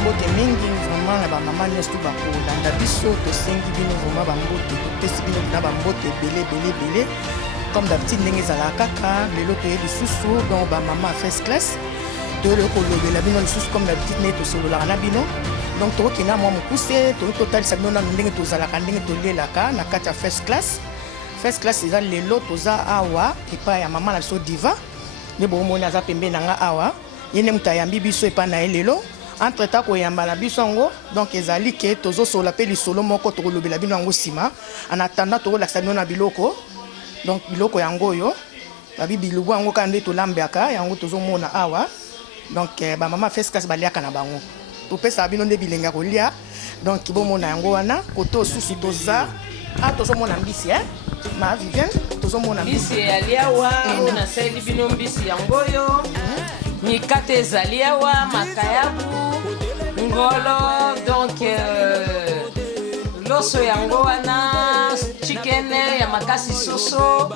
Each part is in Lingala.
mbote mingi vraiment na ba mama nyonso bakolanda biso tosengi bino vraiment bambote topesi bino na bambote ebele comme d'habitude ndenge ezalaka kaka lelo toyebi lisusu donc bamama first class toyeli kolobela bino lisusu comme d'habitude ndenge tosololaka na bino donc tokokenda mwa mokuse totalisa bino nano ndenge tozalaka ndenge tolelaka na kati ya first class eza lelo toza awa epai ya mama na biso diva nde bomoni aza pembeni na nga awa ye nde moto ayambi biso epai na ye lelo entre temps koyamba na biso yango donc ezali ke tozosola mpe lisolo moko tokolobela bino yango nsima en attendant tokolakisa bino na biloko donc biloko yango oyo babi bilubu yango kaka nde tolambaka yango tozomona awa donc bamama first class baliaka na bango topesaka bino nde bilenga kolia donc bomona yango wana kote osusu toza tozomona mbisi ma Vivienne tozomona mbisi aliawa nasali bino mbisi yango oyo mikate ezali awa makayabu ngolo donc loso yango wana chicken ya makasi soso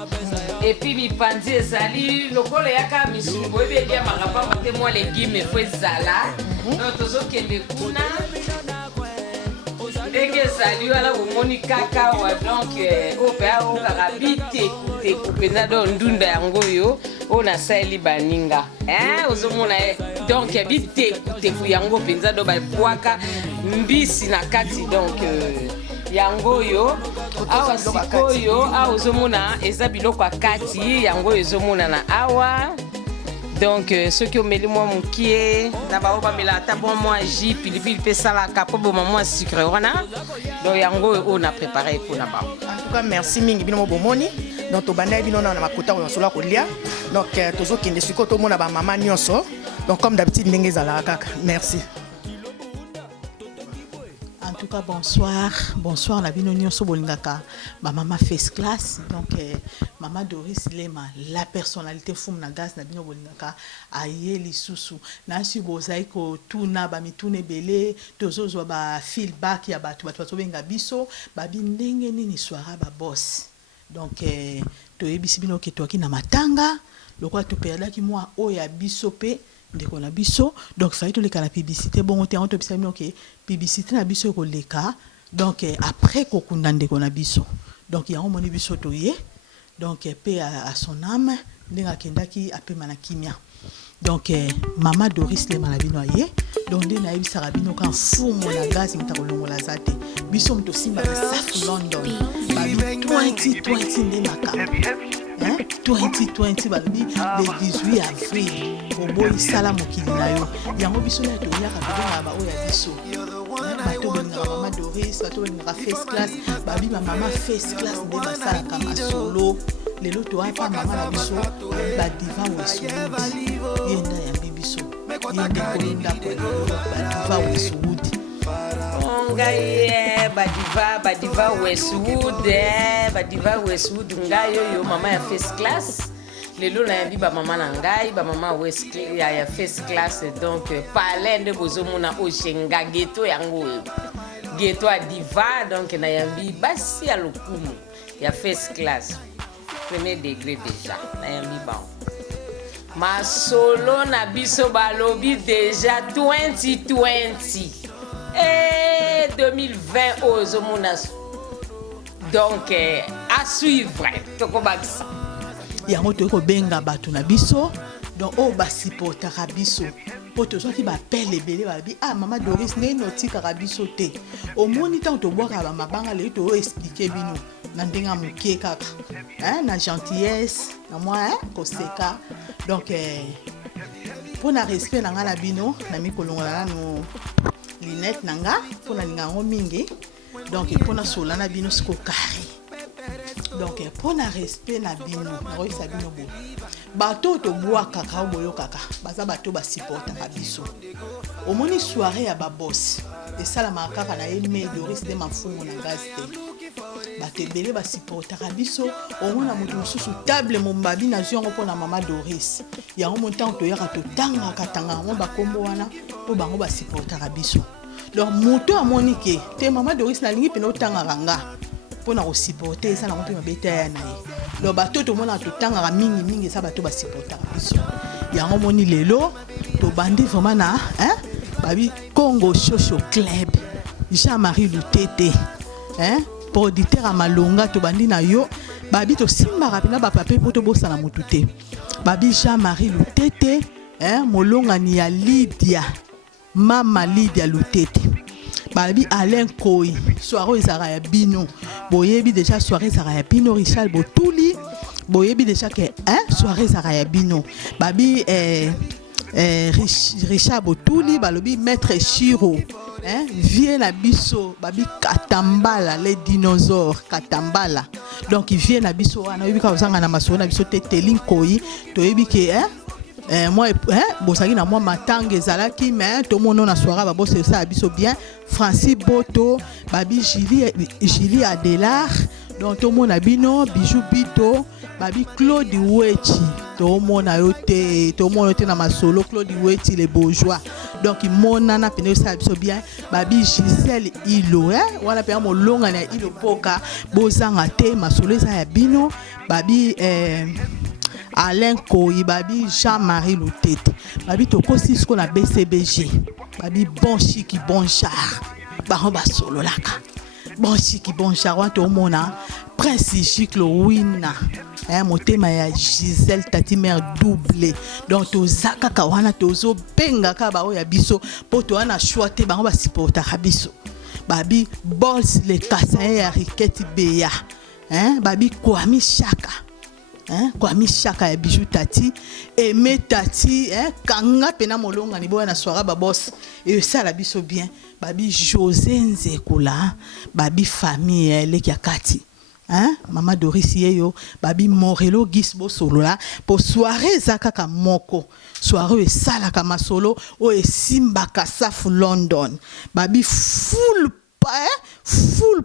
epi mipanzi ezali lokolo yaka misulu boyebi elia makapamba te mwa legume efo ezala donc tozokende kuna ndenge ezali wana bomoni kaka wa donc ope aokaka bitekuteku mpenza do ndunda yango oyo oyo nasaleli baninga ozomona donc bitekuteku yango mpenza do babwaka mbisi na kati donc yango oyo awa sikoyo awa ozomona eza biloko ya kati yango oyo ezomonana awa donc soki omeli mwa mokie na bao bamela ata mwa jus pilipili mpe esalaka mpo boma mwa sucre wana donc yango oyo na préparé mpona bango. En tout cas merci mingi bino mo bomoni donc tobanda bino na makota oyo solo kolia donc tozokende sikoyo tomona bamama nyonso donc comme d'habitude ndenge ezalaka kaka merci. En tout cas, bonsoir la bino nyonso bolingaka ma maman first class donc maman Doris Lema la personnalité fum na gas na bino bolingaka ayeli susu na si bozai ko tuna ba mitune belé tozozwa ba feedback ya batu benga biso ba bindenge nini soara ba boss donc toyebisi bino ke toki na matanga lokwa to perdaki moi oya biso pe ndeko na biso donc fallait to leka na publicité bon te on to bisa ok publicité na biso ko leka donc après kokunda ndeko na biso donc ya omoni biso to ye donc paix à son âme ndenga kendaki apema na kimia donc mama Doris Lema na bino ye donc ndena yebisa rabino kan fumo na gaz mtakolongola zate biso mto simba na South London ba 2020 ndemaka 2020 balobi le 18 avril oboyi sala mokili na yo yango biso na toyaka tobengaka baoyo ya biso bato bengaka mama Doris bato bengaka first class babi bamama first class nde basalaka masolo lelo toapa mama na biso badiva wesuudi yenda yambi biso yende kolondako badiva wesuudi ngai badiva Westwood ngai oyo mama ya first class lelo na yambi bamama na ngai bamama ya first class donc palais nde bozomona oshenga geto yango oyo geto ya diva donc na yambi basi ya lokumu ya first class premier degré déjà na yambi bango masolo na biso balobi déjà 2020 et 2020 aux monas donc à suivre tokobakisa yango toyeko benga bato na biso donc o basipotaka biso po tozwaki bapele ebele babi mama Doris ndenge notikaka biso te omoni ntango tobwaka bamabanga lelo toexplike bino na ndenge ya mokie kaka na gentillesse na mwa koseka donc mpo na respect na nga na bino na mikolongola nano linette na nga mpo na linga yango mingi donc mpo na sola na bino siko kari donc mpo na respect na bino nakoyisa bino boye bato tobwakaka o boyokaka baza bato basupportaka biso omoni soirée ya baboss esalamaka kaka na ye me Doris nde mafumu na gaz te bato ebele basupportaka biso omona moto mosusu table mombabi nazwi yango mpo na mama Doris yango montango toyaka totangaka tanga yango bakombo wana mpo bango basupportaka biso donc moto amoni ke te mama Doris nalingi mpena otangaka nga mpo na kosupporte eza nango mpe mabeta ya na ye donc bato tomonaka totangaka mingi eza bato basupportaka biso yango moni lelo tobandi vraiment babi Congo Social Club Jean-Marie Lutete producteur à Malonga to bandi na yo babi to simba rapina ba papier pour to bossa na mutute babi Jean-Marie Lutete molonga ni ya Lydia Mama Lydia Lutete babi Alain Koyi soirée ezara ya bino boyebi déjà soirée ezara ya bino Richard Botuli boyebi déjà que soirée ezara ya bino babi Richard Botuli balobi maître Chiro vient la biso babi Katambala les dinosaures Katambala donc il vient la biso na yebi ka osanga na masolo na biso Tetelin Koyi to yebi ke moi bosaki na moi matanga ezalaki mais to mono na soirée ba bosse ça biso bien Francis Boto babi Julie Adelar donc to mona bino Bijou Bito babi Claude Wechi to mona yote na masolo Claude Wechi les bourgeois donc il mona na pene ça biso bien babi Gisèle Ilo wana pe mo longa na Ilo poka bozanga te masolo za ya bino babi Alain Koyi babi Jean-Marie Lutete babi tokosi sko na BCBG babi bon chiki bon char baron basolo laka bon chiki bon char wa to mona Prince Chiklo Wina motema ya Gisèle Tati mère doublé donc tozaka ka wana tozo benga ka ba ya biso poto wana choite bango ba supporter biso babi Bols le Kassaye ya Riquette Beya babi Kwami Chaka Kwami Chaka ya Bijou Tati Aimé Tati kanga pena molonga ni boya na soirée ba boss et ça la biso bien babi José Nzekula babi famille le Kati Mama Doris yeyo babi Morelo Gisbo solo la pour soirée zakaka moko soirée sala kama solo o Simba Kasafu London babi full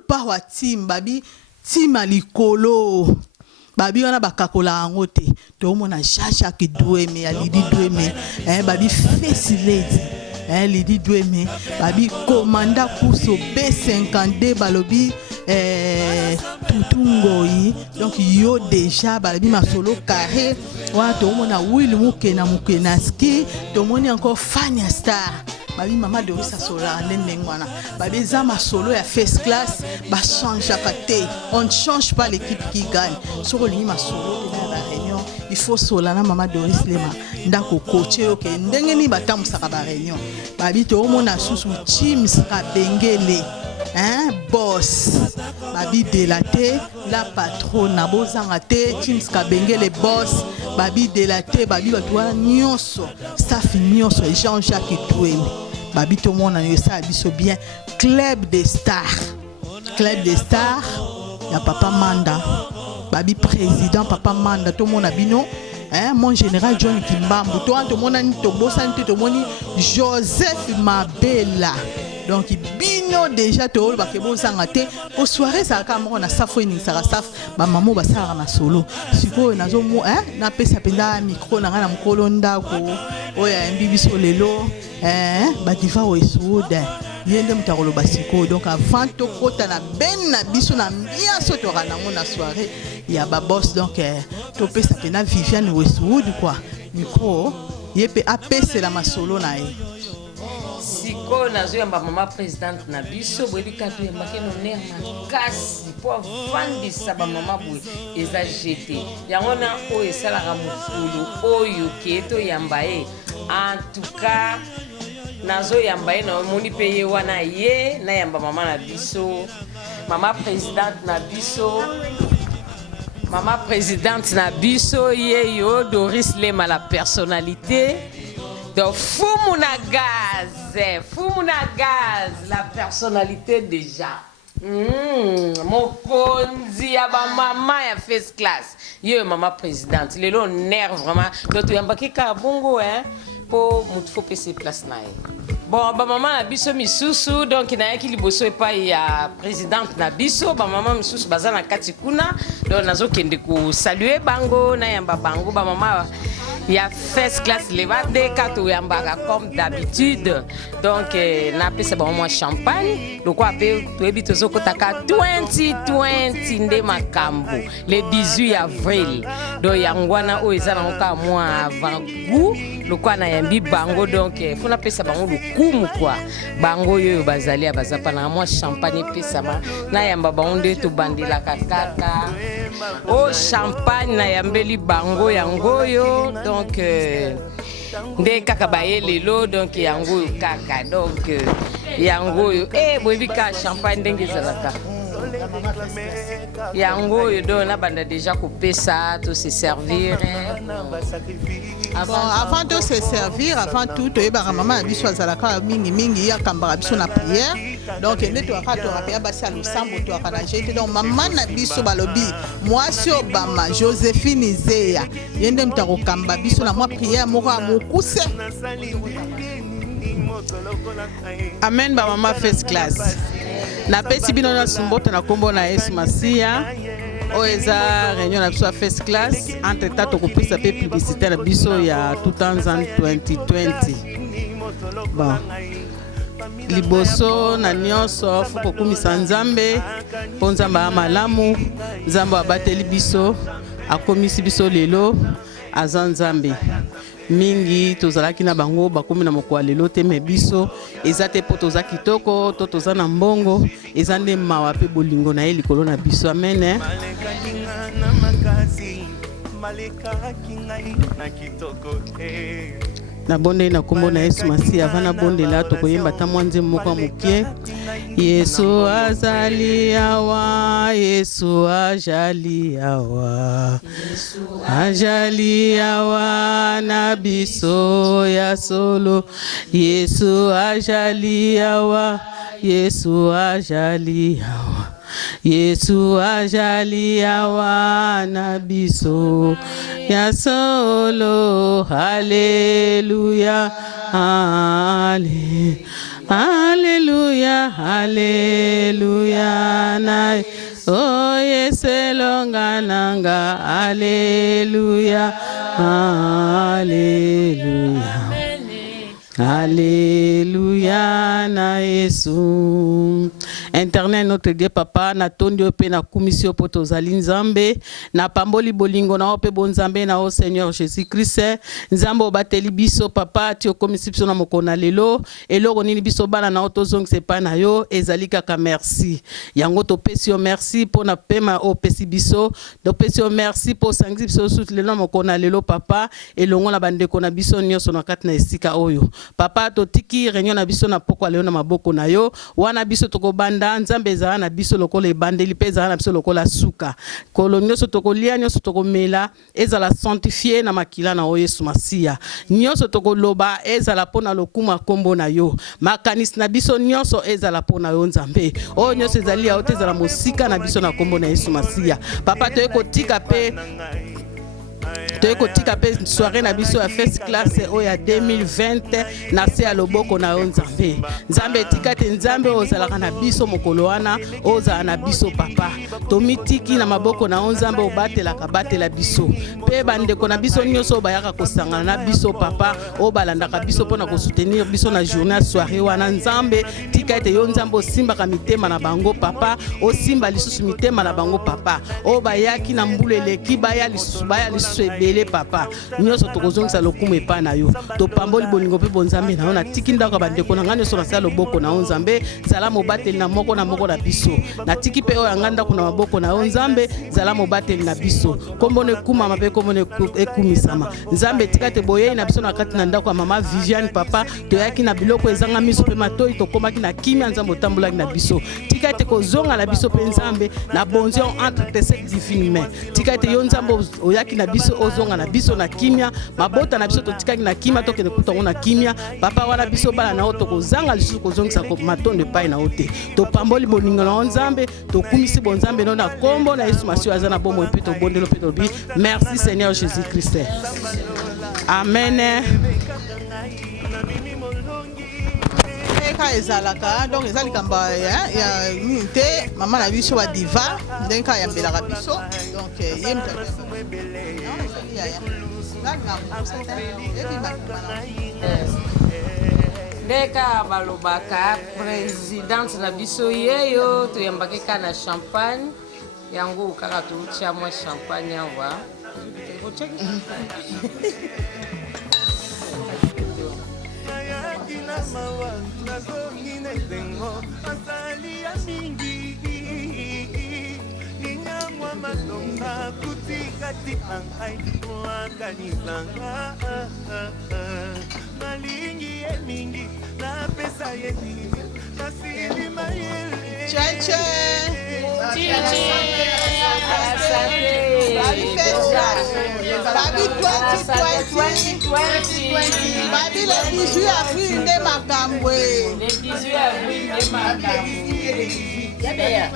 power team babi team alikolo babi wana bakakola yango te to mona Chacha ki Doueme ya Lidi Doueme babi Face Lady Lidi Doueme babi Commanda Kuso B52 balobi Tutungoyi donc yo déjà balobi masolo carré wa to mona Will Mukenaski to moni encore Fania Star babi Mama Doris Sola ndengwana babi zama solo ya first class ba change kate on ne change pas l'équipe qui gagne sur le ma solo dans la réunion il faut sola na Mama Doris lema ndako coacher OK ndenge ni batamusaka ba réunion babi to mona susu Chims Kabengele boss babi Delaté la patronne na bozanga te Chims Kabengele boss babi Delaté babi batwa nyonso staff nyonso Jean-Jacques Toué babi to mona yo ça biso bien club des stars ya Papa Manda babi président Papa Manda to mona bino mon général John Kimbambu to mona ni to bosa ni to moni Joseph Mabela donc bino déjà to ba ke bozanga te au soirée ça ka mo na safo ni sara saf ba mamo ba sara na solo siko nazo mo na pesa penda micro na ngana mkolo ndako oya mbibiso lelo ba diva wesude yende mtakolo basiko donc avant to kota na ben na biso na miaso to kana mo na soirée ya ba boss donc to pesa penda Viviane Westwood quoi micro yepe apese la masolo na ye siko nazoyamba mama présidente na biso boyebi kaka yambaki noner makasi po avandisa bamama boye eza jete yango na oyo esalaka mokulu oyo ke toyamba ye en tout cas nazoyamba ye na omoni mpe ye wana ye nayamba mama na biso mama présidente na biso Mama présidente na biso yeyo Doris Lema la personnalité de Fumuna Gaz la personnalité déjà mokonzi ya ba mama ya first class yeyo mama présidente lelo nerve vraiment donc yambaki ka bongo pour mutu faut passer place na ye bon ba mama na biso misusu donc na yaki liboso epai ya présidente na biso ba mama misusu baza na kati kuna donc nazokende ko saluer bango na yamba bango ba mama ya first class levade kato yambaka comme d'habitude donc na pesa ba mama champagne donc ape toyebi tozokotaka 2020 nde makambo le 18 avril donc yangwana o ezana ka moi avant goût lokwa na yambi bango donc fona pesa bango lukumu quoi bango yo bazali ya bazapa na moi champagne pesama na yamba bango nde to bandela kaka champagne na yambeli bango yango yo donc nde kaka baye lelo donc yango kaka donc yango yo boyebi ka champagne ndenge ezalaka yango yo do na banda déjà kopesa to se servir avant de se servir avant tout toyebaka mama na biso azalaka mingi yakambaka biso na prière donc nde toyaka torapea basi ya losambo toyaka na jete donc mama na biso balobi mwasi obama Joséphine Izeya ye nde moto akokamba biso na mwa prière moko ya mokuse. Amen ba mama first class. Na pesi bino na sumboto na kombo na Yesu Masia. Oeza réunion na biso à first class. Entre temps tokopesa pe publicité na biso ya 2020. Bon. Liboso na nyonso fuko kumisa Nzambe. Po Nzambe amalamu. Nzambe abateli biso. Akomisi biso lelo. Aza Nzambe. Mingi tozalaki na bango bakomi na moko lelo te me biso eza te po toza kitoko to toza na mbongo eza nde mawa pe bolingo na ye likolo na biso. Amen. Na bonde na kombo na Yesu Masia avana bonde la tokoyemba ta mwanze moko mokie. Yesu azali awa, Yesu ajali awa, ajali awa na biso ya solo. Yesu ajali awa, Yesu ajali awa, Yesu ajali awa na biso ya solo. Hallelujah, hallelujah. Hallelujah, hallelujah, na oh yeselonga nanga, hallelujah, hallelujah, hallelujah, na Yesu. Internet notre Dieu papa na tondi ope na commission poto zali Nzambe na pamboli bolingo na ope bonzambe na o Seigneur Jésus Christ Nzambe obateli biso papa ti okomisi biso na mokona lelo eloko nini biso bana na otozong sepa na yo ezali kaka merci yango to pesi yo merci pona pema o pesi biso do pesi yo merci po sangisi biso sut lelo mokona lelo papa elongo na bandeko na biso nyonso na kati na esika oyo papa to tiki réunion na biso na pokwa lelo na maboko na yo wana biso tokobanda Nzambe ezala na biso lokola ebandeli pe ezala na biso lokola suka kolo nyonso tokolia nyonso tokomela ezala sanctifié na makila na Yesu Masia nyonso tokoloba ezala pona lokuma kombo na yo makanisi na biso nyonso ezala pona yo Nzambe o nyonso ezali ya ote ezala mosika na biso na kombo na Yesu Masia papa toyekotika pe toyekotika pe soirée na biso ya first class o ya 2020 na se ya loboko na yo Nzambe Nzambe tika te Nzambe ozalaka na biso mokolo wana ozala na biso papa tomitiki na maboko na yo Nzambe obatelaka batela biso pe bandeko na biso nyonso bayaka kosangana na biso papa o balandaka biso pona ko soutenir biso na journée ya soirée wana Nzambe tika te yo Nzambe osimbaka mitema na bango papa osimba lisusu mitema na bango papa o bayaki na mbuleleki baya lisusu ebele papa nyonso tokozongisa lokumu epa na yo topamboli bolingo mpe bonzambe na yo na tiki ndako bandeko na nga nyonso nasala loboko na yo Nzambe zala mobateli na moko na biso na tiki mpe oyo anga ndako na maboko na yo Nzambe zala mobateli na biso kombo na ekumama mpe kombo na ekumisama Nzambe tika te boyei na biso na kati na ndako ya mama Viviane papa toyaki na biloko ezanga miso mpe matoi tokomaki na kimia Nzambe otambolaki na biso tika te kozonga na biso mpe Nzambe na bonzion entre tes sept divines mains tika te yo Nzambe oyaki na biso ozonga na biso na kimia mabota na biso totikaki na kimia tokende kutango na kimia papa wana biso bala na oto kozanga lisusu kozongisa matondo epai na ote topamboli bolingo na Nzambe tokumisi bonzambe no na kombo na Yesu Masia aza na bomo epi tobondelo mpe tobi merci Seigneur Jésus Christ amen. Eka ezalaka donc ezali kamba ya nite mama na biso wa diva ndenka ya mbelaka biso donc yem ta ndeka balobaka présidente na biso yeyo toyambaki ka na champagne yango kaka toutya mwa champagne awa Matonga kutika tipangai mwakanizanga malingi emingi na pesa yemingi na sili mayele Cheche Babi 2020 Babi le 18 avril nde makambo Le 18 avril nde makambo. Yabeya.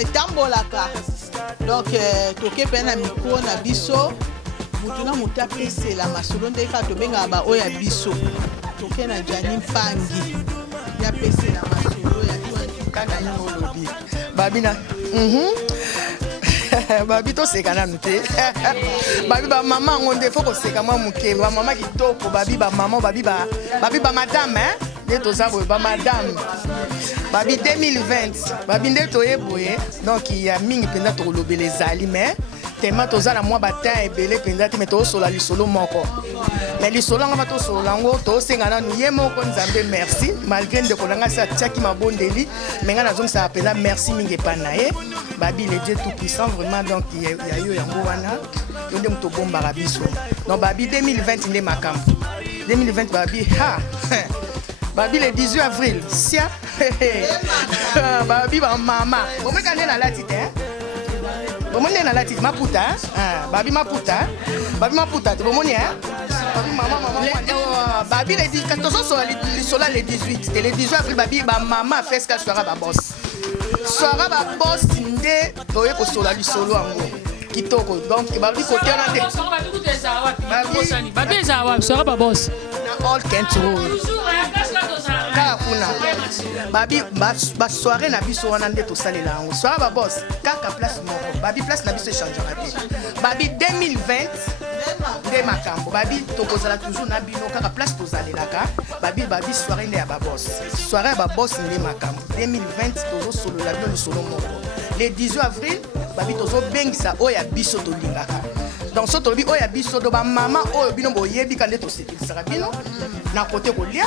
etambolaka donc toke mpe na mikro na biso mutu na mutu apesela masolo nde kaka tobengaka baoyo ya biso toke na Jani Mpangi yapesela masolo ya kaka yango olobi babina babi toseka nanu te babi bamama yango nde fo koseka mwa moke bamama kitoko babi bamama babi bamadame nde toza boye bamadame babi 2020 babi nde toye boye donc ya mingi mpenza tokolobela ezali mais tema toza na mwa batin ebele mpenza te me tozosola lisolo moko mais lisolo yango batosolola yango tosenga nanu ye moko nzambe merci malgré ndeko na ngai se atiaki mabondeli me ngai nazongisaka mpenza merci mingi epai na ye babi le dieu tout puissant vraiment donc ya yo yango wana yo nde moto obombaka biso donc babi 2020 nde makambo 2020 babi ha babi le 18 avril sia babi bamama omeka nde nalati te bomoni nde nalati te maputa babi maputa te bomoni babi mama babi tozosola lisola le 18 te le 18 avril babi bamama feska soara babos nde toye kosola lisolo yango kitoko donc babi kote wana te babi ezala wapi soara babos na all kentro kaka kuna babi basoire na biso wana nde tosalela yango soire babos kaka place moko babi place na biso echangeaka te babi 2020 nde makambo babi tokozala toujours na bino kaka place tozalelaka babi soire nde ya babos soire ya babos nde makambo 2020 tozosolola bino lisolo moko le 18 avril babi tozobengisa oyo ya biso tolingaka donc so tolobi oyo ya biso do bamama oyo bino boyebika nde tosepelisaka bino na kote kolia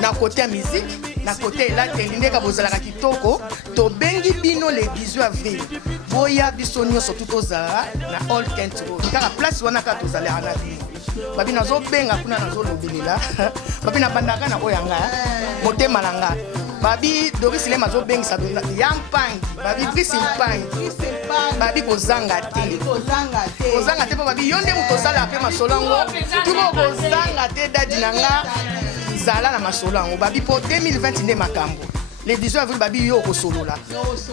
na kote ya musique na kote elateli ndeka bozalaka kitoko tobengi bino le 18 avril boya biso nyonso tu tozala na all kent road kaka place wana kaka tozalaka na bino babi nazobenga kuna nazolobelela babi nabandaka na oyo yanga motema na nga babi Doris Lema azobengisa ya Mpangi babi Brice Mpangi babi kozanga te po babi yo nde moto osala mpe masolo yango tuko kozanga te dadi na nga zala na masolo yango babi po 2020 nde makambo le 18 avril babi yo okosolola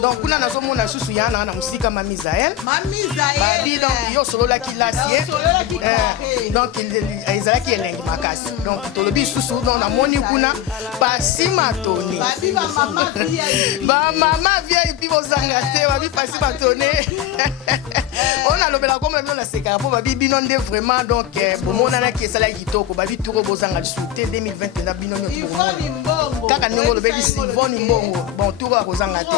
donc kuna nazomona lisusu ya na mosika Mami Zael babi donc yo osololaki lasi ye donc ezalaki elengi makasi donc tolobi lisusu donc namoni kuna pasi matoni bamama vie epi bozanga te babi pasi matoni oyo nalobela kombo bino nasekaka mpo babi bino nde vraiment donc bomonanaki esalaki kitoko babi turo bozanga lisusu te 2020 na bino nyonso bokomona kaka ndenge olobeli Sylvone Mbongo bon turo akozanga te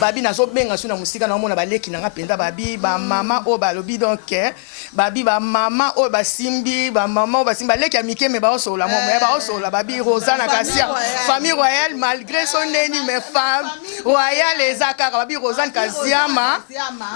babi nazobenga su na mosika naomona baleki nanga mpenza babi bamama oyo balobi donc babi bamama oyo basimbi bamama oyo basimbi baleki ya mike me baosolola momo baosolola babi Rosana Kasia famille royale malgré son neni mais femme royale eza kaka babi Rosane Kasiama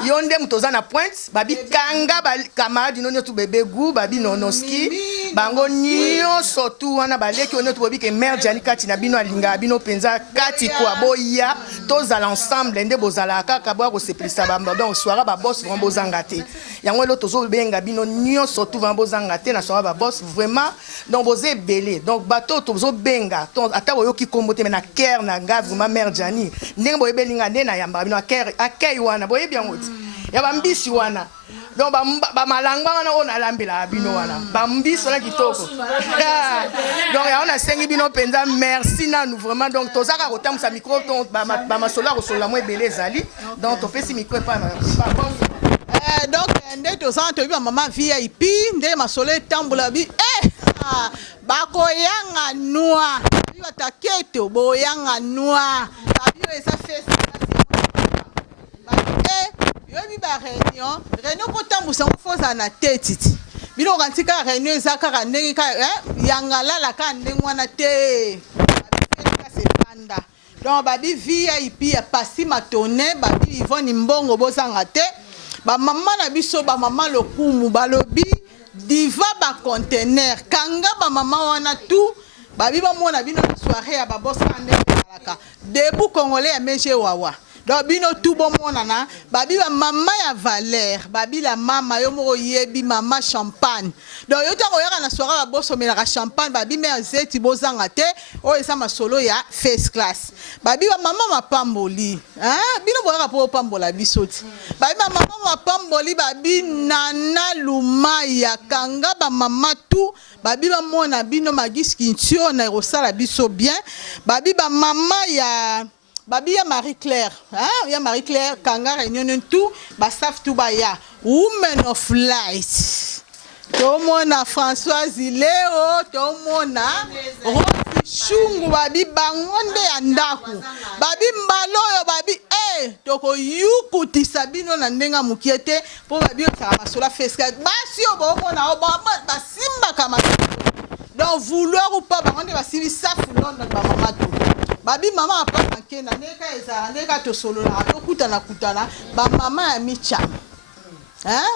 yo nde moto oza na pointe babi kanga bakamaradi no nyonso bebe gu babi nonoski bango nyonso tu wana baleki ono tobobi ke mère Jani kati na bino alinga bino penza kati kwa boya tozala ensemble nde bozala kaka boya kosepelisa bamba donc soara ba boss vraiment bozanga te yango elo tozo benga bino nyonso tu vraiment bozanga te na soara ba boss vraiment donc boze belé donc bato tozo benga ata boyoki kombo te na cœur na nga vraiment mère Jani ndenge boyebelinga nde na yamba bino cœur akei wana boyebi yango ti ya bambisi wana donc ba malangwa wana ona lambela bino wana bambisi wana kitoko donc ya ona sengi bino penza merci na nous vraiment donc tozaka kotambusa micro donc ba masolo kosola mo ebele ezali donc topesi micro pa donc nde tozana toyebi ba mama VIP nde masolo etambula bi bakoyanga noa bataketo boyanga noa babio eza feste yobi ba réunion kotambusa ngofoza na tete bino kantika réunion eza kaka ndenge ka yangalala ka ndenge wana te babifeka sepanda donc babi VIP ya pasi matone babi Yvonne Mbongo bozanga te ba mama na biso ba mama lokumu balobi diva ba conteneur kanga ba mama wana tout babi ba mona bino na soirée ya ba boss ande alaka debout congolais ya meje wawa donc bino tout bon monana babi ba mama ya Valère babi la mama yo moko yebi mama champagne donc yo tango yaka na soirée ba boss omela champagne babi me azeti bozanga te o esa masolo ya first class babi ba mama mapamboli bino boyaka po pambola bisoti babi ba mama mapamboli babi nana lumaya kanga ba mama tout babi ba mona bino magiski ntio na rosala biso bien babi ba mama ya babi ya Marie-Claire ya Marie-Claire kanga réunion tout ba staff tout ba ya women of light tomona Françoise Léo tomona Rosi Chungu babi bangonde ya ndaku babi mbaloyo babi toko yukuti sabino na ndenga mukiete po babi osala masola feska basi obomona basimba kama donc vouloir ou pas bangonde basili safu london ba mama tout babi mama apaka kena neka ezala neka tosolola tokutana kutana ba mama ya micham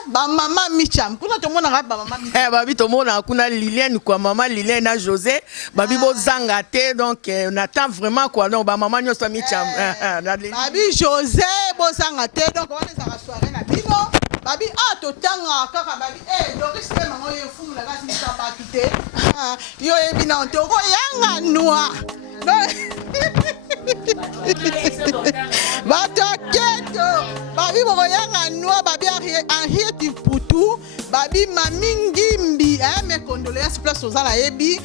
ba mama micham kuna tomona ba mama babi tomona kuna Liliane quoi mama Liliane na José babi bozanga te donc on attend vraiment quoi donc ba mama nyoso micham babi José bozanga te donc on ezala soirée na bino babi totanga kaka babi Doris te mama yo fumu la kasi misamba kite yo ebina ntoko yanga noa batoketo babi boyanga noa babi Henriette Poutou babi mami ngimbi me condoléances place ozala yebi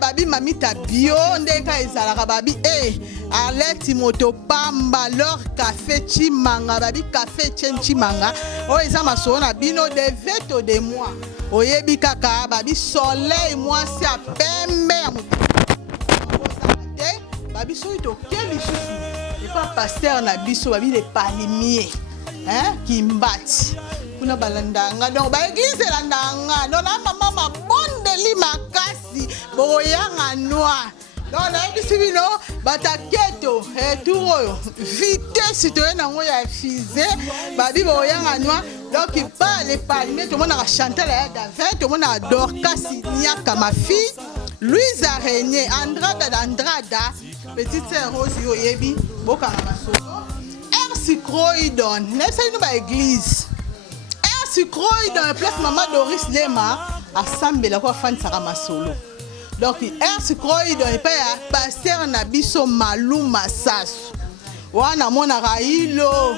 babi mami tabio ndeka ezalaka babi Alexi Motopamba leur café chimanga babi café chimanga o eza masolo na bino de veto de moi oyebi kaka babi soleil moi si a pembe ya babi soki tokeli susu epa pasteur na biso babi le palimier kimbati kuna balandanga donc baeglise elandanga donc na mama mabondeli makasi boyanga noir donc nayebisi bino bataketo tour oyo vitesse toye nango ya fise babi boyanga noir donc pa le palimier tomonaka Chantal ya Davin tomonaka Dorcas Niaka ma fille Louise Araignée Andrada petite sœur Rosie oyebi bokanga masolo Croydon nesali ba église Croydon place maman Doris Lema assemblée kwa fan saka masolo donc Croydon et pas pasteur na biso Malou Massasu wana mona Railo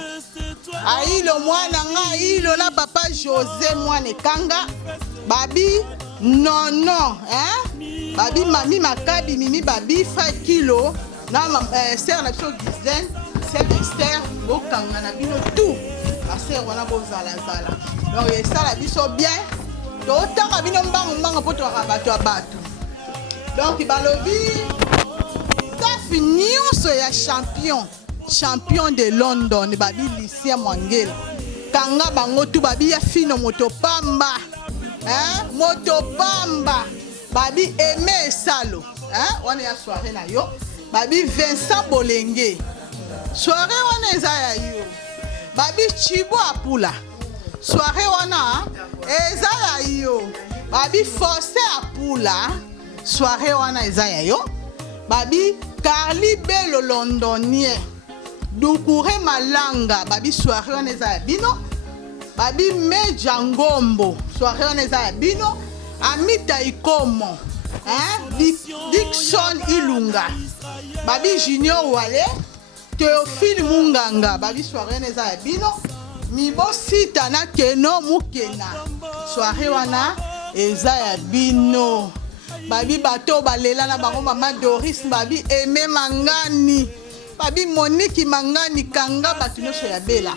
mwana nga ilo na papa José mwana kanga babi non babi mami makabi mimi babi 5 kilo na sœur na biso Gisèle Esther bokanga na bino tout asser wana bozala donc esala biso bien totanga bino mbanga poto bato ya bato donc balobi staff nyonso ya champion de London babi Lucien Mwangela kanga bango tout babi ya fino motopamba babi Aimé Salo wana ya soirée na yo babi Vincent Bolenge soirée wana eza ya yo babi Chibo Apula soirée wana eza ya yo babi Fossé Apula soirée wana eza ya yo babi Carly Bello Londonien Doucouré Malanga babi soirée wana eza ya bino babi Meja Ngombo soirée wana eza ya bino Amita Ikomo Dixon Ilunga babi Junior Wale Théophile Munganga babi soirée wana eza ya bino Mibosita na Keno Mukena soirée wana eza ya bino babi bato balela na bango mama Doris babi Aimé Mangani babi Monique Mangani kanga bato nyonso ya Bela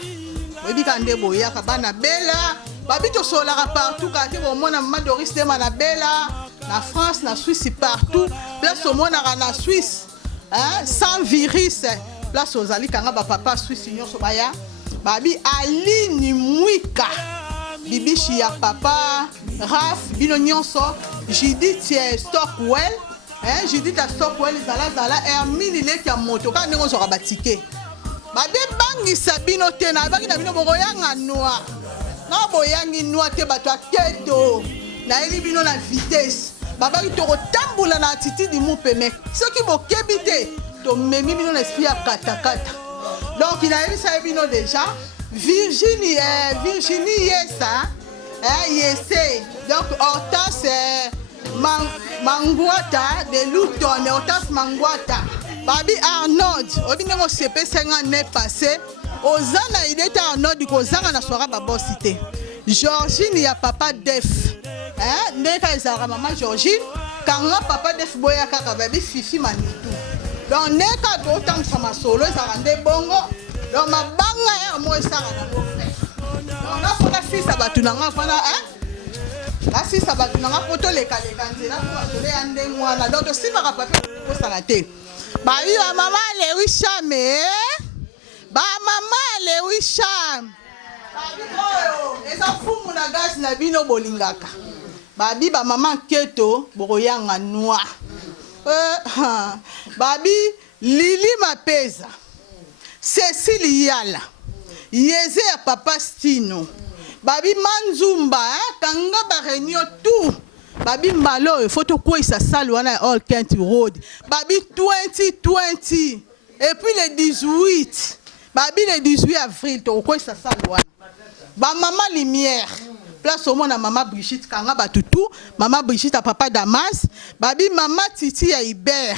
babi kande boyaka bana Bela babi tosolaka partout kate bomona mama Doris dema na Bela na France na Suisse partout place omonaka na Suisse sans virus place ozali kanga bapapa Suisse nyonso baya babi Aline Mwika bibishi ya papa Raf bino nyonso Judith Stockwell Judith Stockwell zala Hermine leki ya moto ka ndenge ozoka batike babi bangisa bino te na bangi na bino bokoyanga noir na boyangi noir te bato aketo na eli bino na vitesse babaki tokotambola na attitude mupeme soki bokebi te tomemi bino na esprit ya katakata donc il a eu ça bino déjà Virginie Yesa Yese donc Hortense Mangwata de Luton Hortense Mangwata babi Arnold obine mo CP 5 ans passé ozana ideta Arnold kozanga na soirée babosi te Georgine ya papa Def ndeka ezalaka mama Georgine kanga papa Def boya kaka babi Fifi Manitou donc neka totangisa masolo ezalaka nde bongo donc mabanga ya mo esaka na bofe donc nafona fisa batu nanga fana asisa batu nanga poto lekaleka nzela po atole ya ndenge wana donc tosimaka pape kosala te babi bamama Lewisham bamama Lewisham babi oyo eza fumu na gaz na bino bolingaka babi bamama Keto bokoyanga noir babi Lili Mapeza Cécile Yala Yeze ya papa Stino babi Manzumba kanga barenio tout babi Mbalo photo quoi ça salle wana All Kent Road babi 2020 et puis le 18 babi le 18 avril to quoi ça salle wana ba mama lumière place au monde maman Brigitte kanga batutu maman Brigitte à papa Damas babi mama Titi ya Iber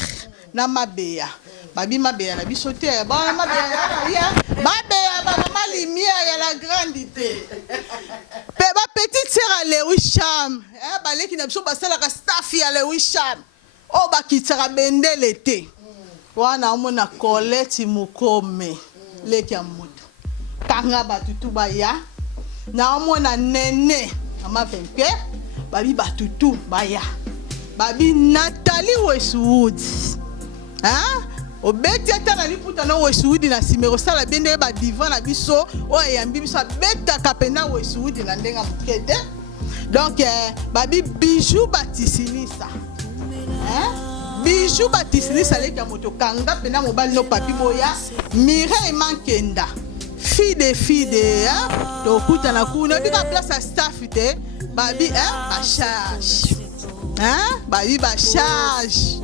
na Mabea babi Mabea na bisote ba Mabea ya Mabea ba mama lumière ya la grandité pe ba petite sœur à Lewisham baleki na biso basala ka staff ya Lewisham o bakitaka bendele te wana omona Colette Mukome leki ya moto kanga batutu baya na omona Nene ama Venke babi batutu baya babi Nathalie Westwood obeti ata na liputa na Westwood na simero sala bende ba divan na biso o yambi biso beta kapena Westwood na ndenga mukete donc babi Bijou Batisinisa Bijou Batisinisa leki ya moto kanga pena mobali no papi boya Mireille Mankenda fide to kuta na kuna bika place à staff te babi ba charge babi ba charge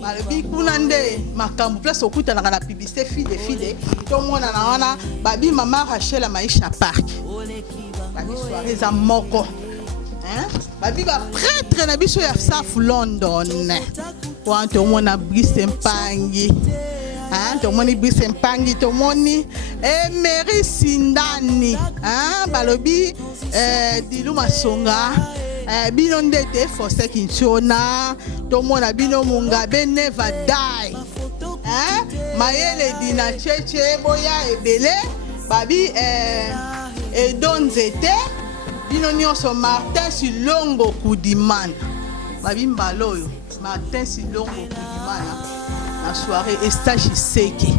babi kuna nde makambu place okuta na publicité fide to mona na wana babi mama Rachel Maisha Park babi soirée za moko babi ba prêtre na biso ya South London kwa to mona Brice Mpangi tomoni Brice Mpangi tomoni Emery Sindani balobi Dilu Masonga bino ndete Fossé Kinshona tomona bino Mungabe Never Die Mayele Dina Cheche boya ebele babi Edonzete bino nyonso Martin Silongo Kudimana babi mbaloyo Martin Silongo Kudimana na soirée stage seke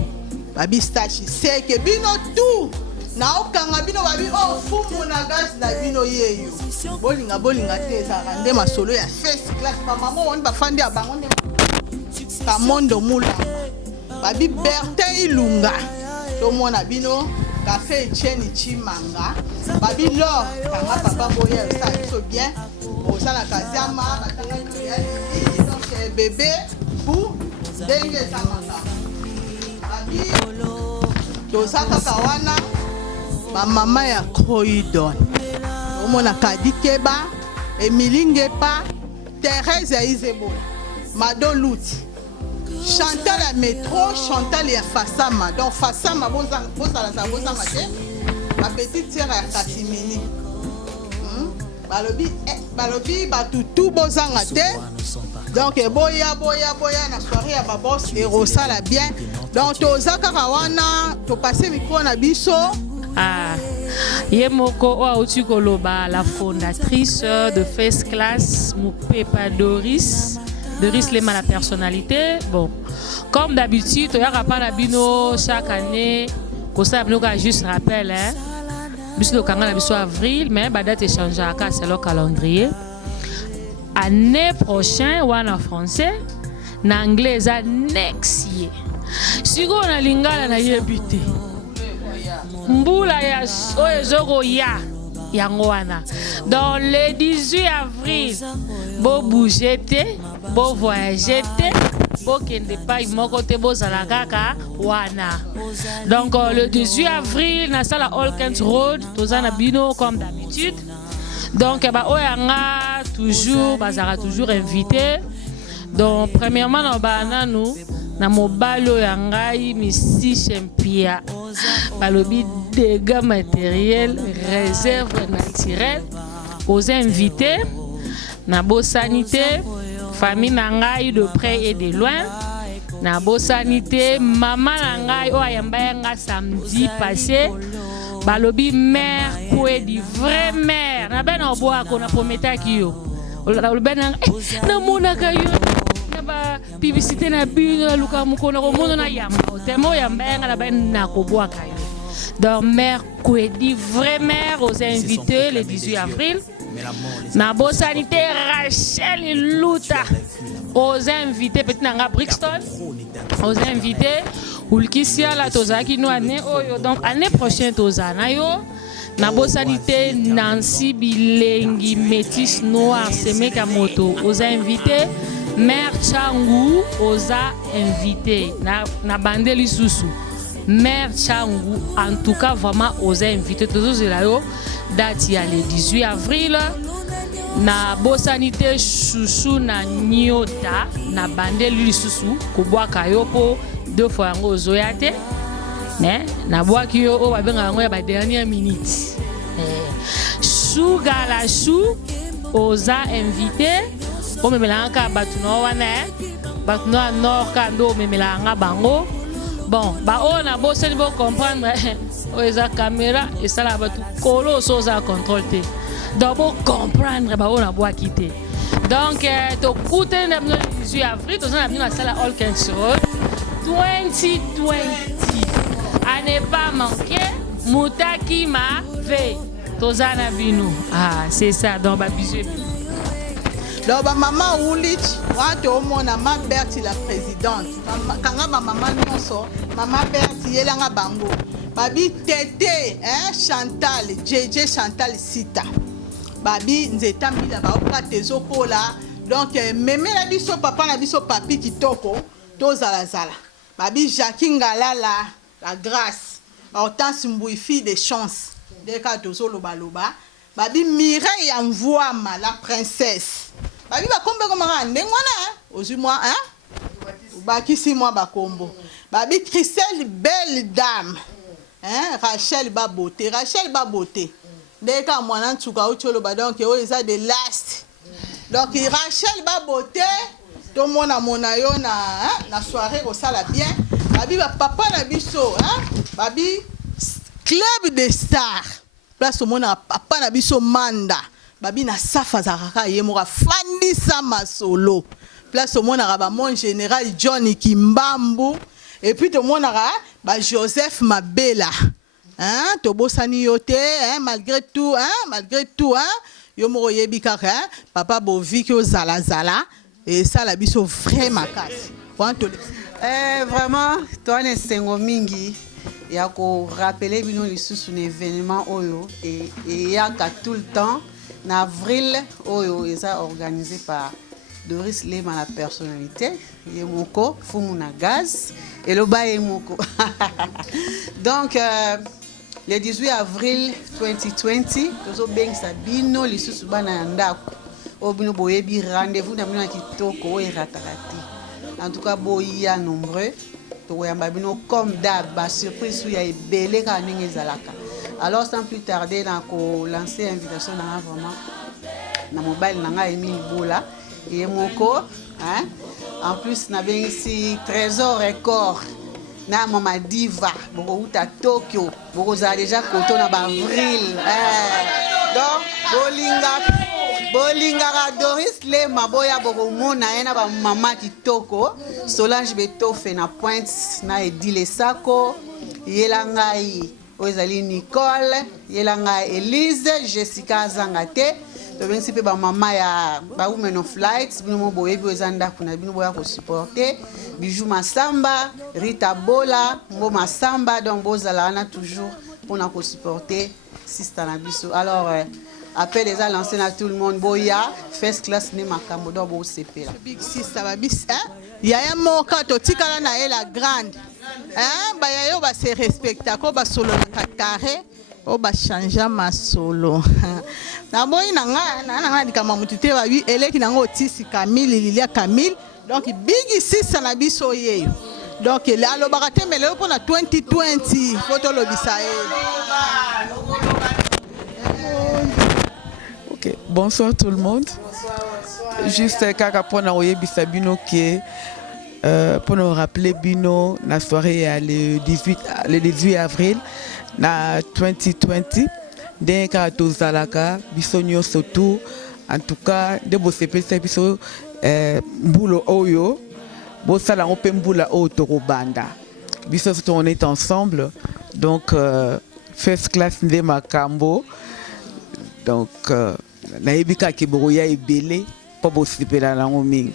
babi stage seke bino tout na okanga bino babi o fumu na gaz na bino yeyo bolinga te za rande masolo ya first class pa mama on ba fandi abango ne ka mondo mula babi Bertin Ilunga to mona bino café Cheni Chimanga babi Lor kanga papa boya ça so bien osala kaziama batanga ya lili donc bébé pour ndenge esamaka babi toza kaka wana bamama ya Croydon omona Kadi Keba Emilie Ngepa Thérèse ya Izebola Mado Luti Chantal ya Métro Chantal ya Fasama donc Fasama bozala te ma petite sœur ya Katimini balobi batutu bozanga te donc boya na soirée ya babos erosala bien donc toza kaka wana topase micro na biso Yemoko Ouauti Koloba, la fondatrice de First Class Moupepa Doris Lema la personnalité. Bon, comme d'habitude, il y a pas d'abino chaque année. Comme ça, nous juste rappel, hein. Bisous le canal bisous avril, mais la date est changée à c'est le calendrier. Année prochaine, ou en français, en anglais, c'est next year. Si on a lingala na yebite. Mbula ya oezoko ya yangwana. Dans le 18 avril, bo bouger te, bo voyager te, bo kende pa moko te bo zalakaka wana. Donc le 18 avril, na sala All Kent Road, tozana bino comme d'habitude. Donc ba oyanga toujours bazara toujours invité. Donc premièrement na bana nous na mobalo ya ngai Missy Chempia balobi dégâts matériels réserve naturelle aux invités na bo sanité famille na ngai de près et de loin na bo sanité maman na ngai o ayamba nga samedi passé balobi mère Kwedi vraie mère na ben oboa ko na prometaki yo o ben na mona kayo ba publicité na bino na luka mukona ko mono na yamba temo yamba nga na ben na ko boa kayo. Donc mère Kwedi vraie mère aux invités le 18 avril na bo sanité Rachel Luta aux invités petit nanga Brixton aux invités ulkisia la tozaki no année oyo donc année prochaine tozana yo na bo sanité Nancy Bilengi métis noir Semeka Moto aux invités Mère Changu oza invité na bandeli susu Mère Changu en tout cas vraiment oza invité tous là yo date ya le 18 avril na bo sanité chouchou na nyota na bandeli susu ko bwaka yo po deux fois ngo zoyate mais na bwaki yo o babenga ngo ya ba dernière minute Sugar la chou oza invité o memelanga batuno wana batuno nord kando memelanga bango bon ba ona bo seni bo comprendre o eza caméra et ça la batu kolo soza contrôle te donc bo comprendre ba ona bo quitter donc to coûter na 18 avril to na na sala All Kent Road 2020 à ne pas manquer Mutaki ma ve tozana binu c'est ça donc ba bisou. Donc maman Ulich, wato omona ma Berti la présidente. Kanga maman nyonso, maman Berti yelanga bango. Babi Tété, Chantal, JJ Chantal Sita. Babi nzeta mbila ba oka tezo pola. Donc mémé la biso papa na biso papi kitoko, tozala zala. Babi Jackie Ngalala, la grâce. Hortense Mbouifi des chances. Deka tozo loba loba. Babi Mireille Envoama, la princesse. Babi bakombe komanga ndengwana ozui moi bakisi moi bakombo babi Christelle belle dame Rachel Baboté ndeka mwana ntuka utolo ba donc o eza de last donc Rachel Baboté to mona yo na soirée ko sala bien babi papa na biso babi club des stars place au mona papa na biso Manda babi na safa zakaka yemoka fandi sama solo place au mona ba mon général Johnny Kimbambu et puis to mona ba Joseph Mabela to bosani yote malgré tout yo moko yebi kaka papa boviki ozala zala et ça la biso vraiment casse vraiment toi ne sengo mingi ya ko rappeler bino lisusu un événement oyo et ya ka tout le temps En avril, ils ont organisé par Doris Lema, la personnalité, Yemoko, Fumuna Gaz, et le bas Yemoko. Donc, le 18 avril 2020, nous avons bien Sabino, les sous-subana Ndako. Obino Boyebi, rendez-vous dans le Kitoko et Ratarati. En tout cas, Boya nombreux. Comme d'hab, surprise, il y a belé alors sans plus tarder, on a lancé l'invitation vraiment dans mobile nanga Emile Boula et Moko. En plus, on a ici Trésor Record. Na mama diva, boko uta Tokyo, boko za déjà koto na avril. Donc Bolinga Doris Lema boya boko mona ena ba mama kitoko, Solange Betofe na Pointe na Edile Sako, yelangai Ozali Nicole, yelangai Elise, Jessica Zangate. To bensi pe ba mama ya ba women of lights, bino mo boyebi ozanda kuna bino boya ko supporter. Bijou Massamba, Rita Bola, Mbo Massamba, donc bozala na toujours pour na ko supporter Sister Nabiso. Alors appel déjà lancé à tout le monde boya first class ne makambo do bo CP là. Big Sister babis yaya moka to tikala na la grande. Ba yayo ba se respecta ko ba solo na carré. O ba chanja masolo na boyi na nga dikama mutute ba wi eleki na ngo tisi Camille Lilia Camille donc big sister na biso yeyo donc le alobaka temele pour na 2020 photo lobisa Ok, bonsoir tout le monde. Juste kaka pona oyebisa bino ke pour nous rappeler bino la soirée le 18 avril na 2020 denka tozalaka biso nyonso tout en tout cas de bosepelisa biso mbulo oyo bosala ngo mpe mbula oyo tokobanda biso on est ensemble donc first class nde makambo donc nayebi kaka bokoya ebele mpo bosepela nango mingi.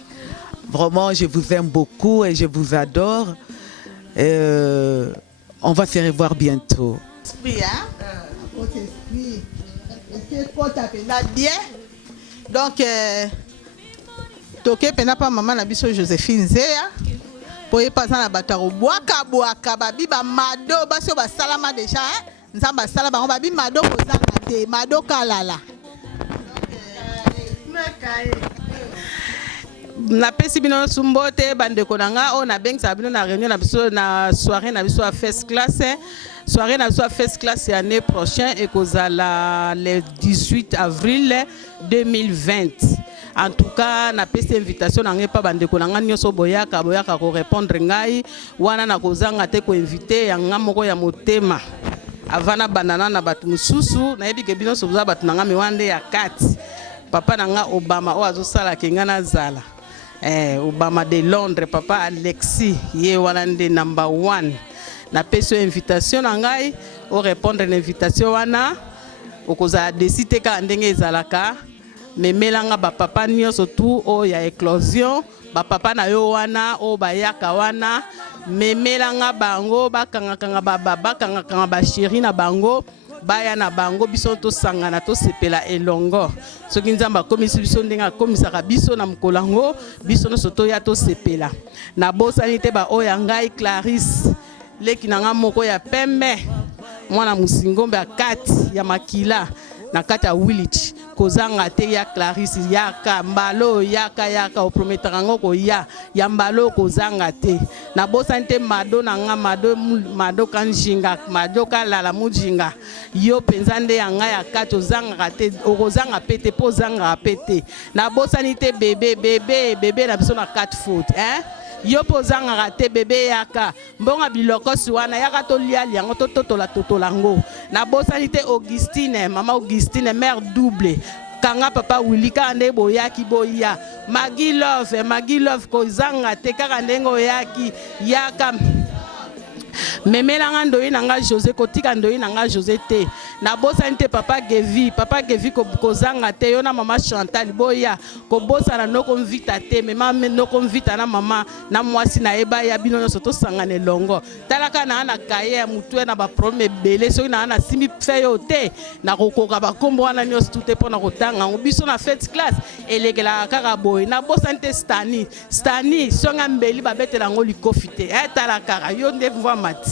Vraiment je vous aime beaucoup et je vous adore. On va se revoir bientôt. Donc, toke pena pa maman na biso Joséphine Zéa. Pour y passer na bataro boaka babi ba mado baso ba salama déjà. Nzamba sala ba babi mado kozanga te mado kalala. Na pesi bino sumbote bandeko nanga o na bengisa bino na réunion na biso na soirée na biso à first class soirée na biso à first class l'année prochaine et kozala le 18 avril 2020. En tout cas na pesi invitation na ngepa bandeko nanga nyoso boyaka ko répondre ngai wana na kozanga te ko inviter ya ngamoko ya motema avana banana na batu mususu na yebi ke bino sobuza batu nanga miwande ya kati papa nanga Obama o azosala kenga na zala Obama de Londres, papa Alexis, ye walande number 1. Na peso invitation ngai, o répondre l'invitation wana, o koza décider ka ndenge ezalaka, me melanga ba papa nyonso tout o ya éclosion, ba papa na yo wana o bayaka wana, me melanga bango bakanga ba chéri na bango. Baya na bango biso to sangana to sepela elongo soki nzamba komisi biso ndenga komisaka biso na mkolango biso no soto ya to sepela na bosani te ba oya ngai Clarisse leki nanga moko ya pembe mwana musingombe akati ya makila na kati ya Willich kozanga te ya Clarisse yaka mbalo yaka oprometaka ngo ko ya mbalo kozanga te na bosani te mado na nga mado kanjinga mado kalala mujinga yo penza nde yanga ya kati ozanga te okozanga pete po zanga pete na bosani te bebe na biso na 4 foot yo pozanga te bebe yaka mbonga biloko suwana yaka to lia liango to totolango na bosani te Augustine mama Augustine mère double kanga papa Wilika nde boyaki boya Magi love ko zanga te kaka ndengo yaki yaka memelanga ndoyi nanga José kotika ndoyi nanga José te na bosani te papa Gevi kozanga te yo na mama Chantal boya ko bosana noko mvita te mema noko mvita na mama na mwasi na eba ya bino nyonso tosangana elongo talaka na kaye ya mutu na ba problème belé soki na simi fe yo te na kokoka bakombo wana nyonso tout te pona kotanga biso na fête classe elekela kaka boy na bosani te Stani songa mbeli babetela ngo likofite tala kaka yo nde mva mati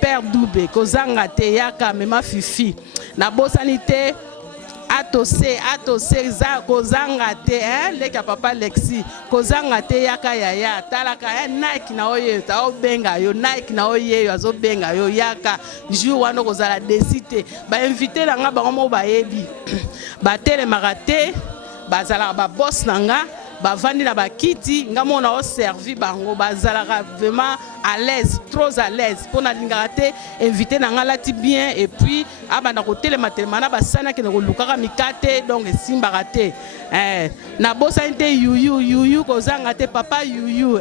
père Doube kozanga te yaka mema fifi na bosani te atose za kozanga te leka papa Lexi kozanga te yaka yaya talaka Nike na oye ta obenga yo Nike na oye yo azobenga yo yaka jour wana kozala desite ba inviter nga bango ba yebi ba telemaka te bazala ba boss nanga bavandi na bakiti ngamo na o servi bango bazalaka vraiment à l'aise trop à l'aise pona lingaka te invité na ngalati bien et puis abana ko telema na basana ke ko lukaka mikate donc simbaka te na bosani te yuyu kozanga te papa yuyu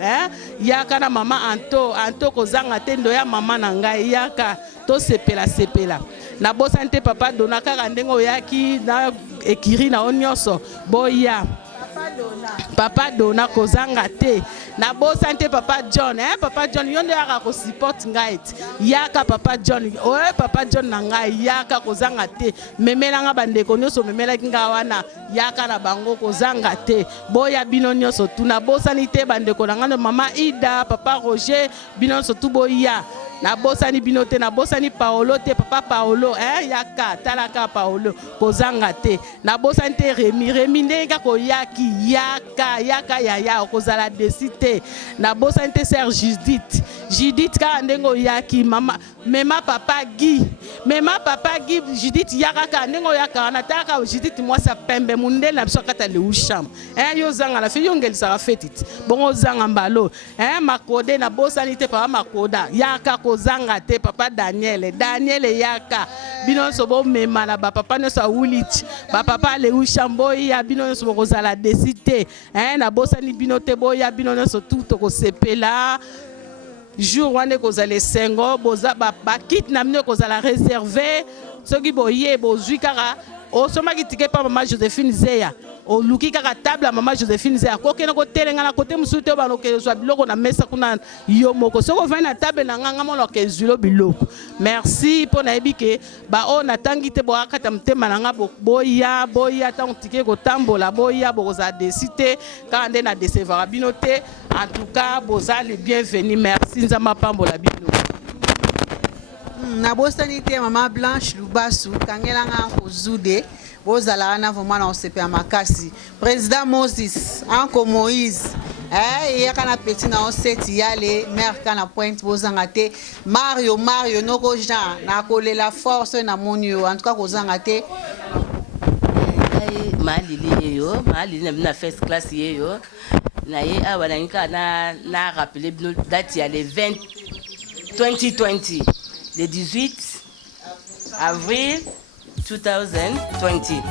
yaka na mama Anto kozanga te ndo ya mama na ngai yaka to sepela na bosani te papa donaka ndengo yaki na ekiri na onyoso boya Papa Dona kozanga te na bosani te papa John papa John yonde yaka ko support ngai yaka papa John papa John na ngai yaka kozanga te memelanga bandeko nyonso memela kinga wana yaka na bango kozanga te boya bino nyonso tuna bosani te bandeko na ngano mama Ida papa Roger bino nyonso tu boya na bosani bino te na bosani Paolo te papa Paolo yaka talaka Paolo kozanga te na bosani te Remi ndeka ko yaki yaka yaya kozala desite na bosani te sœur Judith ka ndengo yaki mema papa Guy Judith yaka ka ndengo yaka na taka Judith mwasa pembe munde na biso kata le usham yo zanga na fi yongelisa ka fetit bongo zanga mbalo makode na bosani te papa makoda yaka kozanga te papa Daniel yaka bino sobo mema na ba papa no sa wulich ba papa le usham boya bino sobo kozala desite na bosani bino te boya bino so tout ko sepela jour wane kozala sengo boza ba kit na mino kozala réservé soki boye bozwi kaka osomaki tike pa mama Joséphine Zeya oluki kaka table mama Joséphine Zeya kokena ko telenga na kote musuto banoke zwa biloko na mesa kuna yo moko soko vana na table na nganga mona ke zulo biloko merci pona ebike ba o natangi te bo akata mtema na nga boya ta tike ko tambola boya boza desite ka nde na décevoir bino te en tout cas boza le bienvenu merci nzama pambola bino na bosani te mama Blanche Lubasu kangelanga kozude bozala na vraiment na osepe ya makasi président Moses Anko Moïse yaka na petit na oseti yale mère kana Pointe bozanga te Mario noko Jean na kolela force na monio en tout cas kozanga te malili na first class yeyo na ye awa na rappeler date ya le 2020 le 18 avril 2020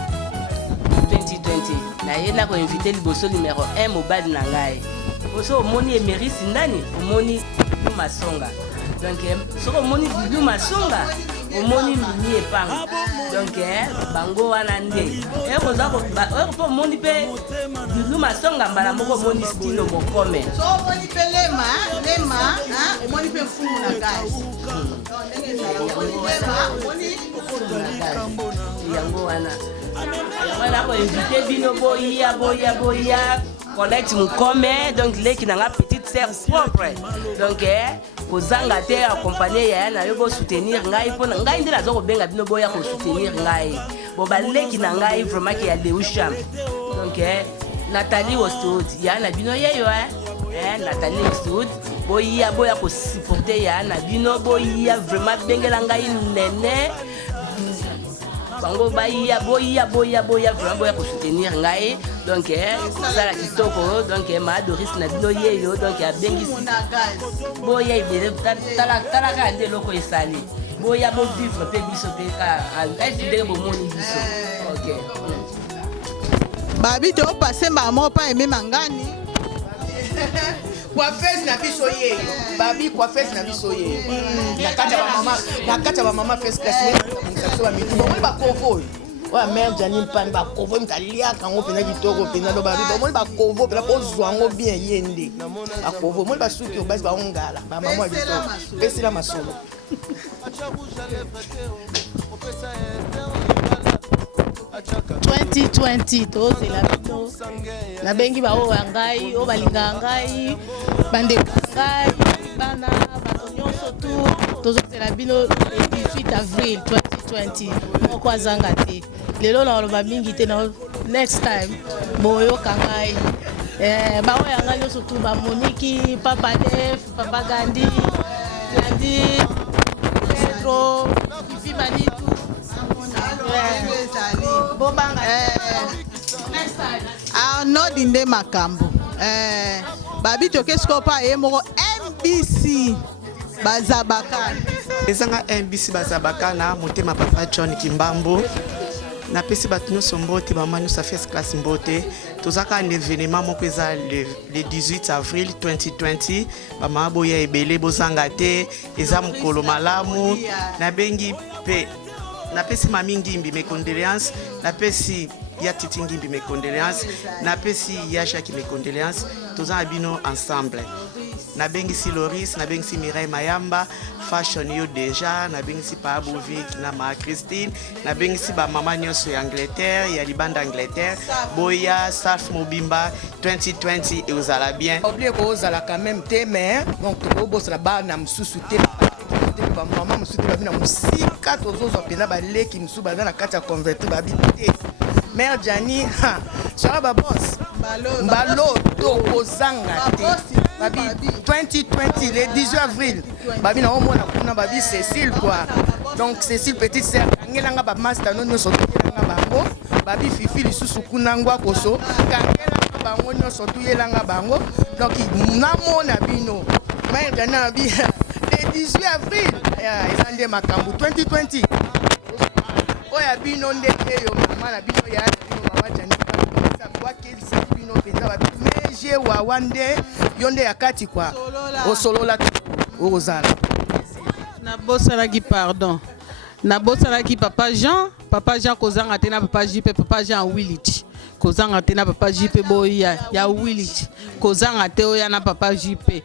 na ye na ko inviter liboso numéro 1 mobile na ngai oso omoni emerisi ndani omoni Luma Songa donc soko omoni Luma Songa omoni mini epanga donc bango wana nde koza ko po omoni pe Luma Songa mbala moko omoni style mokome so omoni pe lema omoni pe fumu na gaz yango wana ko inviter bino boya collect mukome donc leki na nga petite sœur propre donc kozanga te accompagner yaya na yo bo soutenir ngai pona ngai ndela zo benga bino boya ko soutenir ngai bo ba leki na ngai vraiment que ya de usham donc Nathalie Wostwood ya na bino yeyo Nathalie Wostwood boya ko supporter ya na bino boya vraiment bengela ngai nene bango boya vraiment boya ko soutenir ngai donc ça la kitoko donc ma Doris na bino yeyo donc a bengisi boya ibele tala ka nde loko esali boya bo vivre pe biso pe ka est bo moni biso OK babi to passer maman pa aimer mangani coiffeuse na biso ye babi coiffeuse na biso ye nakati ya bamama first class biso bamiti bomoni bakovo oyo mare jani mpani bakovo mitaliaka yango mpena kitoko mpena lo babi bomoni bakovo mpena kozwa yango bien ye nde bakovo omoni basuki obasi baongala bamama ya bitoko pesila masolo 2020 tozela bino nabengi baoyo ya ngai oyo balingaka ngai bandeko ngai bana bato nyonso tu tozozela bino le 18 avril 2020 moko azanga te lelo naloba mingi te na next time boyoka ngai baoyo ya ngai nyonso tu bamoniki papa def papa gandi Pedro Fifi Manitu Arnaud nde makambo babi tokesko pa ye moko MBC bazabaka ezanga MBC bazabaka na motema papa John Kimbambo napesi bato nyonso mbote bamama nyonso first class mbote tozaka un événement moko eza le 18 avril 2020 bamama boya ebele bozanga te eza mokolo malamu nabengi mpe napesi mami ngimbi mes condoléances napesi ya titi ngimbi mes condoléances napesi ya Jacques mes condoléances tozanga bino ensemble nabengisi Loris nabengisi Mireille Mayamba fashion yo déjà nabengisi pa Bovik na ma Christine nabengisi ba mama nyonso ya Angleterre ya libanda Angleterre boya Saf Mobimba 2020 et ozala bien oubliez ko ozala quand même te mais donc to boss la ba na msusu te ba mama msusu te ba bina musika tozozo pena ba leki msusu ba na kati ya convertir ba bité mère Jani ha sera ba boss mbalo to kozanga te babi 2020 le 18 avril babi na omona kuna babi Cécile quoi donc Cécile petite sœur kangelanga ba master no nyonso tuyelanga bango babi Fifi lisusu kuna ngwa koso kangelanga bango nyonso tuyelanga bango donc namona bino mère Jana bi le 18 avril eza nde makambo 2020 oya bino ndenge yo mama na bino ya mama Jani kwa kelisa bino penza babi meje wa wande yonde ya kati kwa osolola ozala nabosanaki pardon nabosanaki papa Jean kozanga te na papa JP papa Jean Willich kozanga te na papa JP boya ya Willich kozanga te oya na papa JP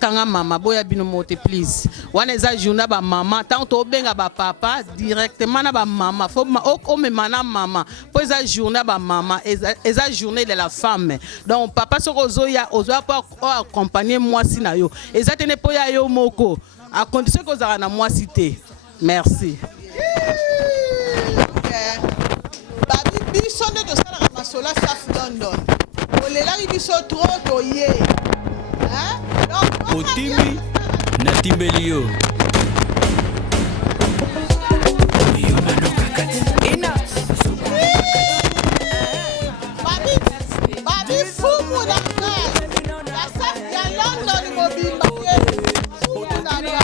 kanga mama boya bino mote please wana eza journée ba mama tant to benga ba papa directement na ba mama faut o mema na mama po eza journée ba mama eza journée de la femme donc papa soko zoya ozoya po accompagner mwasi na yo eza tene po ya yo moko à condition que ozala na mwasi te merci biso nde tosalaka masola Saf London olelaki biso trop toye otimi natimbeli yo babi fumu na ngai na Saf ya London mobimba fumu na ngai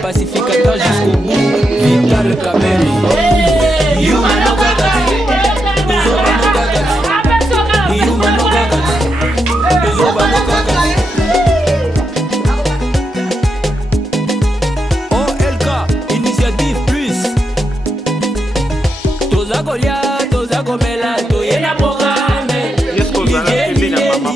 pacificateur jusqu'au bout, Vital Kameli. OLK, initiative plus. Toza Golia, Toza Gomela, Toyena programme. Yes, Toza la TV na mama.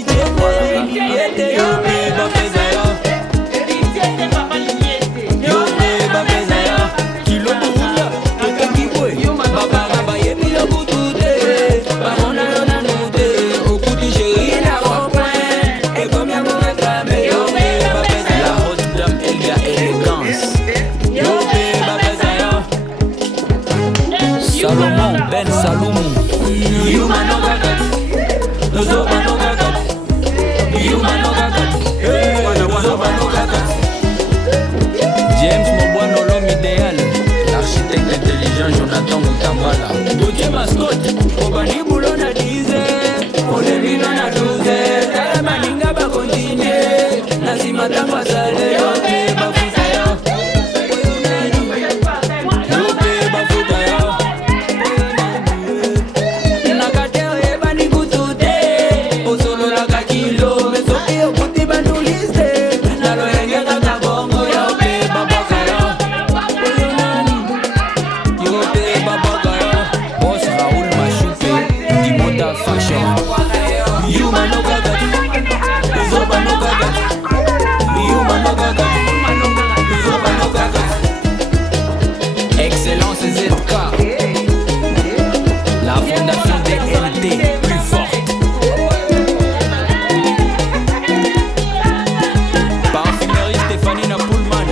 Salomon Ben Salomon. James Mobwana l'homme idéal, l'architecte intelligent Jonathan. tambala Toche mascotte Obani bulo na dize Olebino na douze Tala maninga ba continue Nasima tangwa sale Yope bafuta yo Yope bafuta yo Nakate oyebani kutute Osolo laka kilo Mesoki okuti banduliste Nalo yenge kaka bongo Yope babaka yo Yope babaka yo Boss Raoul Machoupe Dimota Fashion Yuma no gagati Zoba no gagati Yuma no gagati Zoba no gagati Excellence ZK La fondation DLT plus forte Parfumerie Stéphanie Napoulman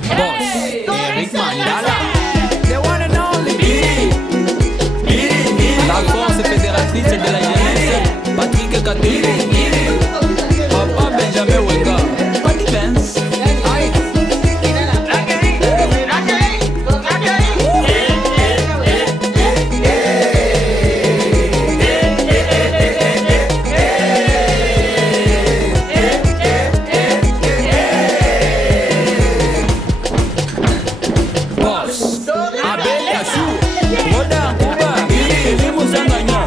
Eric Mandala The one and only La force fédératrice de la jeunesse Patrick Katoué Papa Benjamin Wenga Patty Benz Boss Abel Kachou Roda Kuba Elimu Zanganya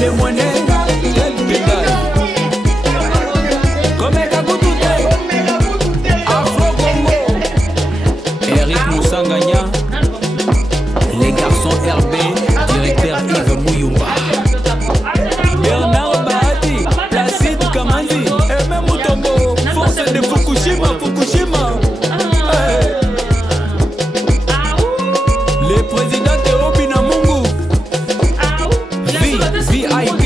Les moineaux Quel pédale Comme Kakoutoute Afro Congo Eric Moussanganya Les garçons RB Directeur Yves Mouyumba Bernard Bahati Placide Kamandi Aimé Mutombo Force de Fukushima Hey. Les présidents Théo Binamungu VIP